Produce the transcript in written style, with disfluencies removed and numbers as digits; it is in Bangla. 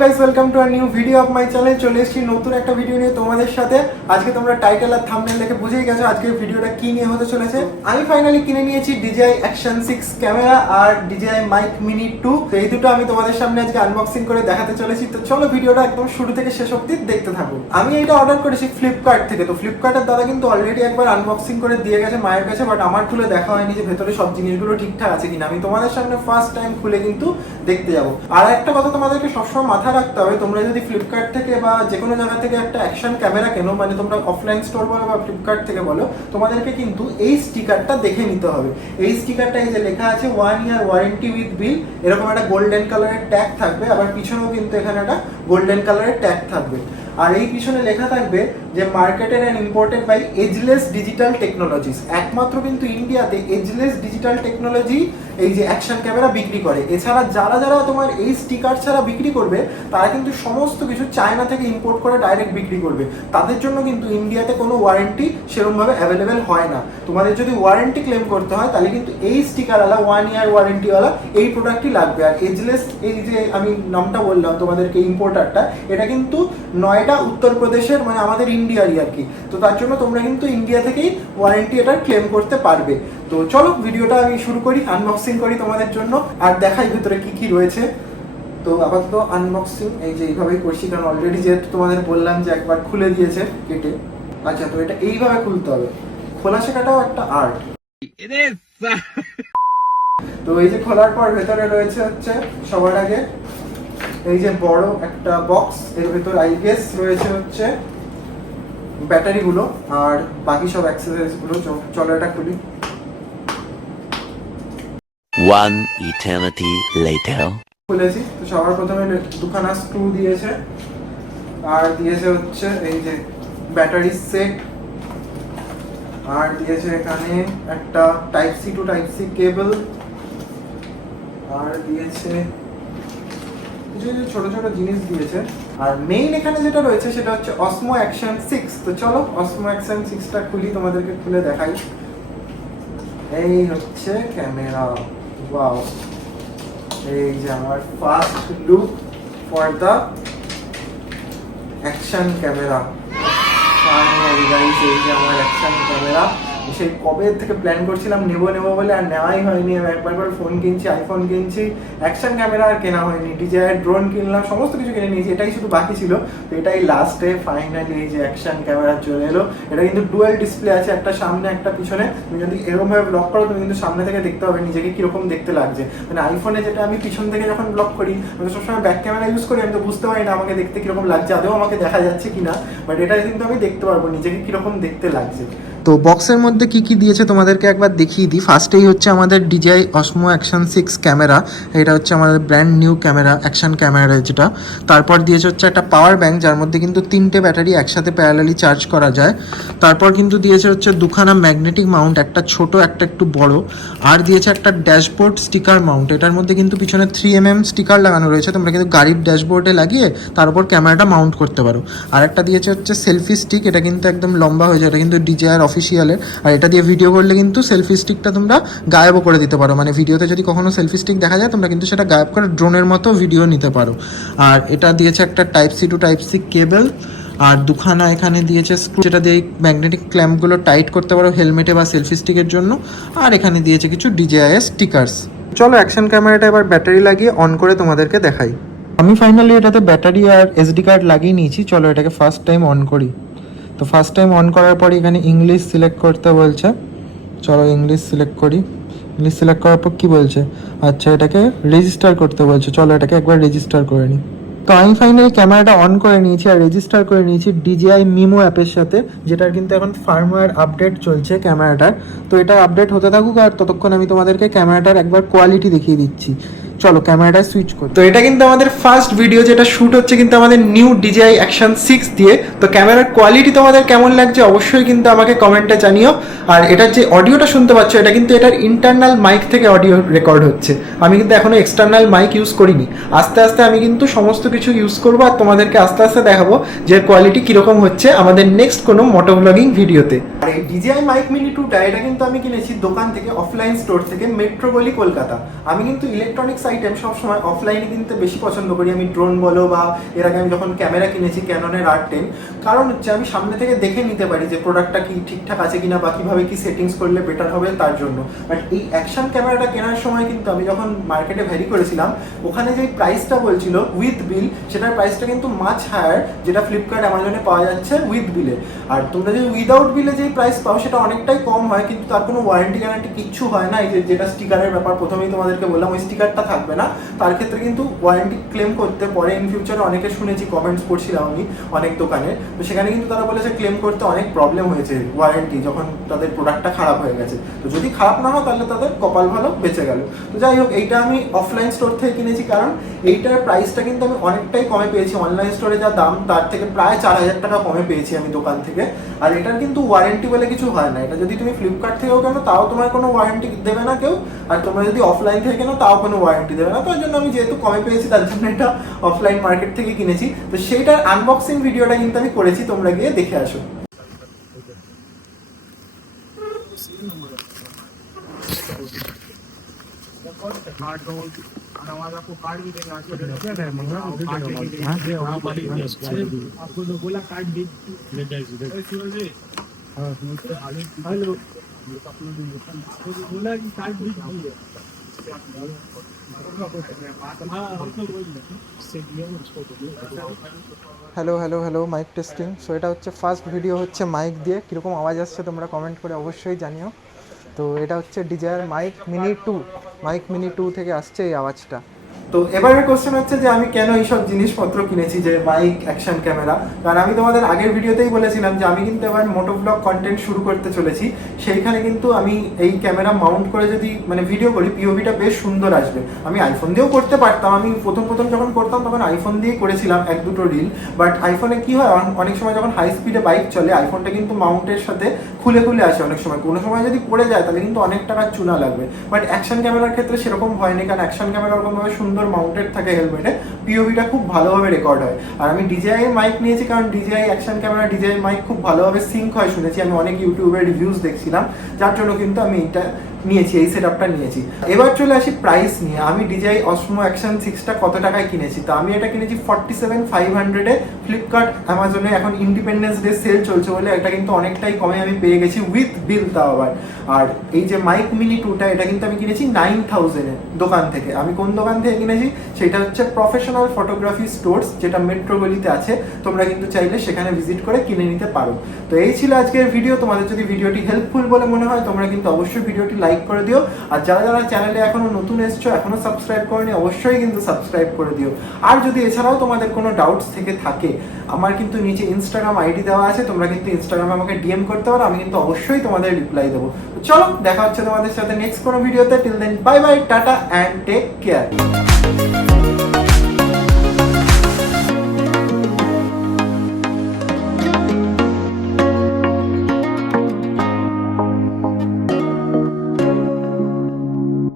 Guys, welcome to a new video of my channel. চলে এসেছি নতুন একটা ভিডিও নিয়ে তোমাদের সাথে। আজকে তোমরা টাইটেল আর থাম্বনেল দেখে বুঝেই গেছো আজকের ভিডিওটা কি নিয়ে হতে চলেছে। আমি ফাইনালি কিনে নিয়েছি DJI Action 6 ক্যামেরা আর DJI Mic Mini 2। তো এই দুটো আমি তোমাদের সামনে আজকে আনবক্সিং করে দেখাতে চলেছি। তো চলো ভিডিওটা একদম শুরু থেকে শেষ অবধি দেখতে থাকো। আমি এটা অর্ডার করেছি ফ্লিপকার্ট থেকে। তো ফ্লিপকার্টের দাদা কিন্তু অলরেডি একবার আনবক্সিং করে দিয়ে গেছে মায়ের কাছে, বাট আমার খুলে দেখা হয়নি যে ভেতরে সব জিনিসগুলো ঠিকঠাক আছে কিনা। আমি তোমাদের সামনে ফার্স্ট টাইম খুলে কিন্তু দেখতে যাবো। আর একটা কথা তোমাদেরকে সবসময় মাথায় রাখতে হবে, তোমরা যদি ফ্লিপকার্ট থেকে বা যে কোনো জায়গা থেকে একটা অ্যাকশন ক্যামেরা কেনো, মানে তোমরা অফলাইন স্টোর বলো বা ফ্লিপকার্ট থেকে বলো, তোমাদেরকে কিন্তু এই স্টিকারটা দেখে নিতে হবে। এই স্টিকারটা এই যে লেখা আছে 1 year ওয়ারেন্টি উইথ বিল, এরকম একটা গোল্ডেন কালারের ট্যাগ থাকবে। আবার পিছনেও কিন্তু এখানে একটা গোল্ডেন কালারের ট্যাগ থাকবে। আর এই পিছনে লেখা থাকবে যে marketed and imported by Ageless Digital Technologies. একমাত্র কিন্তু ইন্ডিয়াতে এজলেস ডিজিটাল টেকনোলজি এই যে অ্যাকশন ক্যামেরা বিক্রি করে। এছাড়া যারা যারা তোমার এই স্টিকার ছাড়া বিক্রি করবে তারা কিন্তু সমস্ত কিছু চায়না থেকে ইম্পোর্ট করে ডাইরেক্ট বিক্রি করবে। তাদের জন্য কিন্তু ইন্ডিয়াতে কোনো ওয়ারেন্টি সেরকমভাবে অ্যাভেলেবেল হয় না। তোমাদের যদি ওয়ারেন্টি ক্লেম করতে হয় তাহলে কিন্তু এই স্টিকারওয়ালা 1 year ওয়ারেন্টিওয়ালা এই প্রোডাক্টই লাগবে। আর এজলেস এই যে আমি নামটা বললাম তোমাদেরকে ইম্পোর্টারটা, এটা কিন্তু নয়ডা উত্তরপ্রদেশের, মানে আমাদের ইন্ডিয়ারই আর কি। তো তার জন্য তোমরা কিন্তু ইন্ডিয়া থেকেই ওয়ারেন্টি এটার ক্লেম করতে পারবে। তো চলো ভিডিওটা আমি শুরু করি, আনবক্সিং করি তোমাদের জন্য আর দেখাই ভিতরে কি কি রয়েছে। তো আপাতত আনবক্সিং এই যে এইভাবেই করছি, কারণ অলরেডি যেহেতু তোমাদের বললাম যে একবার খুলে দিয়েছে কেটে। আচ্ছা, তো এটা এইভাবে খুলতে হবে। খোলা শেখাটাও একটা আর্ট। তো এই যে খোলার পর ভেতরে রয়েছে হচ্ছে সবার আগে এই যে বড় একটা বক্স। এর ভেতর আই গেস রয়েছে হচ্ছে ব্যাটারি গুলো আর বাকি সব অ্যাক্সেসরিজ গুলো। চলো এটা খুলি। One eternity later. খুলেছি। তো সবার প্রথমে দুখানা স্ক্রু দিয়েছে আর দিয়েছে হচ্ছে এই যে ব্যাটারি সেট, আর দিয়েছে এখানে একটা type C to type C cable, আর দিয়েছে কিছু কিছু ছোট ছোট জিনিস দিয়েছে। আর মেইন এখানে যেটা রয়েছে সেটা হচ্ছে Osmo Action 6। তো চলো Osmo Action 6টা খুলি, তোমাদেরকে খুলে দেখাই। এই হচ্ছে ক্যামেরা। ওয়াও, এই যে আমার first look for the action camera. Finally guys, এই যে আমার অ্যাকশন ক্যামেরা। সেই কবে থেকে প্ল্যান করছিলাম নেবো বলে, আর নেওয়াই হয়নি। আমি একবার ফোন কিনছি, আইফোন কিনছি, অ্যাকশন ক্যামেরা আর কেনা হয়নি। DJI ড্রোন কিনলাম, সমস্ত কিছু কিনে নিয়েছি, এটাই শুধু বাকি ছিল। তো এটাই লাস্টে ফাইনালি এই যে অ্যাকশন ক্যামেরা চলে এলো। এটা কিন্তু ডুয়াল ডিসপ্লে আছে, একটা সামনে একটা পিছনে। তুমি যদি এরকমভাবে ব্লক করো তুমি কিন্তু সামনে থেকে দেখতে পাবে নিজেকে কিরকম দেখতে লাগছে। মানে আইফোনে যেটা আমি পিছন থেকে যখন ব্লক করি, আমি তো সবসময় ব্যাক ক্যামেরা ইউজ করি, আমি তো বুঝতে পারি না আমাকে দেখতে কিরকম লাগছে, আদৌ আমাকে দেখা যাচ্ছে কিনা। বাট এটা কিন্তু আমি দেখতে পারবো নিজেকে কিরকম দেখতে লাগছে। তো বক্সের মধ্যে কি কি দিয়েছে তোমাদেরকে একবার দেখিয়ে দিই। ফার্স্টেই হচ্ছে আমাদের DJI Osmo Action 6 ক্যামেরা। এটা হচ্ছে আমাদের brand new camera, action camera যেটা। তারপর দিয়েছে হচ্ছে একটা পাওয়ার ব্যাংক, যার মধ্যে কিন্তু 3টে ব্যাটারি একসাথে প্যারালালি চার্জ করা যায়। তারপর কিন্তু দিয়েছে হচ্ছে দুখানা ম্যাগনেটিক মাউন্ট, একটা ছোট একটা একটু বড়। আর দিয়েছে একটা ড্যাশবোর্ড স্টিকার মাউন্ট। এটার মধ্যে কিন্তু পিছনে 3mm স্টিকার লাগানো রয়েছে, তোমরা কিন্তু গাড়ির ড্যাশবোর্ডে লাগিয়ে তার উপর ক্যামেরাটা মাউন্ট করতে পারো। আর একটা দিয়েছে হচ্ছে সেলফি স্টিক, এটা কিন্তু একদম লম্বা হয়ে যায়, এটা কিন্তু DJI অফিসিয়ালের। আর এটা দিয়ে ভিডিও করলে কিন্তু সেলফি স্টিকটা তোমরা গায়েবও করে দিতে পারো, মানে ভিডিওতে যদি কখনো সেলফি স্টিক দেখা যায় তোমরা কিন্তু সেটা গায়েব করে ড্রোনের মতো ভিডিও নিতে পারো। আর এটা দিয়েছে একটা type C to type C cable. আর দুখানা এখানে দিয়েছে স্ক্রু, যেটা দিয়ে ম্যাগনেটিক ক্ল্যাম্পগুলো টাইট করতে পারো হেলমেটে বা সেলফি স্টিকের জন্য। আর এখানে দিয়েছে কিছু DJI স্টিকার্স। চলো অ্যাকশন ক্যামেরাটা এবার ব্যাটারি লাগিয়ে অন করে তোমাদেরকে দেখাই। আমি ফাইনালি এটাতে ব্যাটারি আর SD কার্ড লাগিয়ে নিয়েছি। চলো এটাকে ফার্স্ট টাইম অন করি। তো ফার্স্ট টাইম অন করার পর এখানে ইংলিশ সিলেক্ট করতে বলছে। চলো ইংলিশ সিলেক্ট করি। ইংলিশ সিলেক্ট করার পর কী বলছে, আচ্ছা এটাকে রেজিস্টার করতে বলছে। চলো এটাকে একবার রেজিস্টার করে নিই। তো আমি ফাইনালি ক্যামেরাটা অন করে নিয়েছি আর রেজিস্টার করে নিয়েছি DJI মিমো অ্যাপের সাথে, যেটার কিন্তু এখন ফার্মওয়্যার আপডেট চলছে ক্যামেরাটার। তো এটা আপডেট হতে থাকুক আর ততক্ষণ আমি তোমাদেরকে ক্যামেরাটার একবার কোয়ালিটি দেখিয়ে দিচ্ছি। চলো ক্যামেরাটা সুইচ করি। তো এটা কিন্তু আমাদের ফার্স্ট ভিডিও যেটা শ্যুট হচ্ছে কিন্তু আমাদের নিউ DJI Action 6 দিয়ে। তো ক্যামেরার কোয়ালিটি তোমাদের কেমন লাগছে অবশ্যই কিন্তু আমাকে কমেন্টে জানিও। আর এটার যে অডিওটা শুনতে পাচ্ছ এটা কিন্তু এটার ইন্টারনাল মাইক থেকে অডিও রেকর্ড হচ্ছে। আমি কিন্তু এখনো এক্সটার্নাল মাইক ইউজ করিনি। আস্তে আস্তে আমি কিন্তু সমস্ত কিছু ইউজ করবো আর তোমাদেরকে আস্তে আস্তে দেখাবো যে কোয়ালিটি কিরকম হচ্ছে আমাদের নেক্সট কোনো মোটো ব্লগিং ভিডিওতে। আর এই DJI Mic Mini 2টা এটা কিন্তু আমি কিনেছি দোকান থেকে, অফলাইন স্টোর থেকে, মেট্রো গলি কলকাতা। আমি কিন্তু ইলেকট্রনিক্স আইটেম সবসময় অফলাইনে কিনতে বেশি পছন্দ করি। আমি ড্রোন বলো বা এর আগে আমি যখন ক্যামেরা কিনেছি ক্যাননের R10, কারণ হচ্ছে আমি সামনে থেকে দেখে নিতে পারি যে প্রোডাক্টটা কি ঠিকঠাক আছে কিনা বা কীভাবে কি সেটিংস করলে বেটার হবে তার জন্য। বাট এই অ্যাকশন ক্যামেরাটা কেনার সময় কিন্তু আমি যখন মার্কেটে ভ্যারি করেছিলাম, ওখানে যে প্রাইসটা বলছিল উইথ বিল, সেটার প্রাইসটা কিন্তু মাছ হায়ার যেটা ফ্লিপকার্ট অ্যামাজনে পাওয়া যাচ্ছে উইথ বিলে। আর তোমরা যদি উইদাউট বিলে যেই প্রাইস পাও সেটা অনেকটাই কম হয়, কিন্তু তার কোনো ওয়ারেন্টি গ্যারান্টি কিচ্ছু হয় না। এই যেটা স্টিকারের ব্যাপার প্রথমেই তোমাদেরকে বললাম, ওই স্টিকারটা থাকবে না, তার ক্ষেত্রে কিন্তু ওয়ারেন্টি ক্লেম করতে পরে ইন ফিউচারে অনেকে শুনেছি, কমেন্টস পড়ছিলাম আমি অনেক দোকানে, তো সেখানে কিন্তু তারা বলেছে ক্লেম করতে অনেক প্রবলেম হয়েছে ওয়ারেন্টি যখন তাদের প্রোডাক্টটা খারাপ হয়ে গেছে। তো যদি খারাপ না হয় তাহলে তাদের কপাল ভালো, বেঁচে গেল। তো যাই হোক, এইটা আমি অফলাইন স্টোর থেকে কিনেছি, কারণ এইটার প্রাইসটা কিন্তু আমি অনেকটাই কমে পেয়েছি। অনলাইন স্টোরে যা দাম তার থেকে প্রায় 4000 টাকা কমে পেয়েছি আমি দোকান থেকে। আর এটার কিন্তু ওয়ারেন্টি বলে কিছু হয় না। এটা যদি তুমি ফ্লিপকার্ট থেকেও কেনো তাও তোমার কোনো ওয়ারেন্টি দেবে না কেউ, আর তোমরা যদি অফলাইন থেকে কেনো তাও কোনো ওয়ারেন্টি দেবে না। তার জন্য আমি যেহেতু কমে পেয়েছি তার জন্য এটা অফলাইন মার্কেট থেকে কিনেছি। তো সেইটার আনবক্সিং ভিডিওটা কিন্তু আমি করেছি, তোমরা গিয়ে দেখে আসো। आपको तो बोला कार्ड दे हेलो बोला कि कार्ड दे hello hello hello, mic testing. So এটা হচ্ছে ফার্স্ট ভিডিও হচ্ছে মাইক দিয়ে। কীরকম আওয়াজ আসছে তোমরা কমেন্ট করে অবশ্যই জানিও। তো এটা হচ্ছে ডিজায়ার মাইক মিনি 2 থেকে আসছে এই আওয়াজটা। তো এবারের কোশ্চেন হচ্ছে যে আমি কেন এইসব জিনিসপত্র কিনেছি, যে মাইক, অ্যাকশন ক্যামেরা। কারণ আমি তোমাদের আগের ভিডিওতেই বলেছিলাম যে আমি কিন্তু এবার মোটোব্লগ কন্টেন্ট শুরু করতে চলেছি। সেইখানে কিন্তু আমি এই ক্যামেরা মাউন্ট করে যদি মানে ভিডিও করি, পিওভিটা বেশ সুন্দর আসবে। আমি আইফোন দিয়েও করতে পারতাম, আমি প্রথম যখন করতাম তখন আইফোন দিয়েই করেছিলাম 1-2 রিল। বাট আইফোনে কি হয়, অনেক সময় যখন হাই স্পিডে বাইক চলে, আইফোনটা কিন্তু মাউন্টের সাথে খুলে আসে অনেক সময়। কোনো সময় যদি পড়ে যায় তাহলে কিন্তু অনেক টাকা চুনা লাগবে। বাট অ্যাকশন ক্যামেরার ক্ষেত্রে সেরকম হয় না, কারণ অ্যাকশন ক্যামেরা ওরকমভাবে সুন্দর মাউন্টেড থাকে হেলমেটে, পিওভিটা খুব ভালোভাবে রেকর্ড হয়। আর আমি DJI মাইক নিয়েছি, কারণ DJI action camera, DJI mic খুব ভালোভাবে সিঙ্ক হয় শুনেছি। আমি অনেক ইউটিউবের রিভিউজ দেখছিলাম, যার জন্য কিন্তু আমি এটা নিয়েছি, এই সেটআপটা নিয়েছি। এবার চলে আসি প্রাইস নিয়ে। আমি DJI Osmo Action 6টা কত টাকায় কিনেছি? তো আমি এটা কিনেছি 47,500-এ। ফ্লিপকার্ট, অ্যামাজনে এখন ইন্ডিপেন্ডেন্স ডে সেল চলছে বলে এটা কিন্তু অনেকটাই কমে আমি পেয়ে গেছি উইথ বিল, তাও আবার। আর এই যে মাইক মিনি 2টা, এটা কিন্তু আমি কিনেছি 9,000-এ দোকান থেকে। আমি কোন দোকান থেকে কিনেছি? সেটা হচ্ছে প্রফেশনাল ফটোগ্রাফি স্টোর্স, যেটা মেট্রো গলিতে আছে। তোমরা কিন্তু চাইলে সেখানে ভিজিট করে কিনে নিতে পারো। তো এই ছিল আজকের ভিডিও। তোমাদের যদি ভিডিওটি হেল্পফুল বলে মনে হয় তোমরা কিন্তু অবশ্যই ভিডিওটি লাইক করে দিও। আর যারা চ্যানেলে এখনো নতুন এসছো, এখনো সাবস্ক্রাইব করনি, অবশ্যই কিন্তু সাবস্ক্রাইব করে দিও। আর যদি এছাড়াও তোমাদের কোনো ডাউটস থেকে থাকে, আমার কিন্তু নিচে ইনস্টাগ্রাম আইডি দেওয়া আছে, তোমরা কিন্তু ইনস্টাগ্রামে আমাকে DM করতে পারো, আমি কিন্তু অবশ্যই তোমাদের রিপ্লাই দেবো। চলো, দেখা হচ্ছে তোমাদের সাথে নেক্সট কোনো ভিডিওতে। Till then bye bye, tata and take care.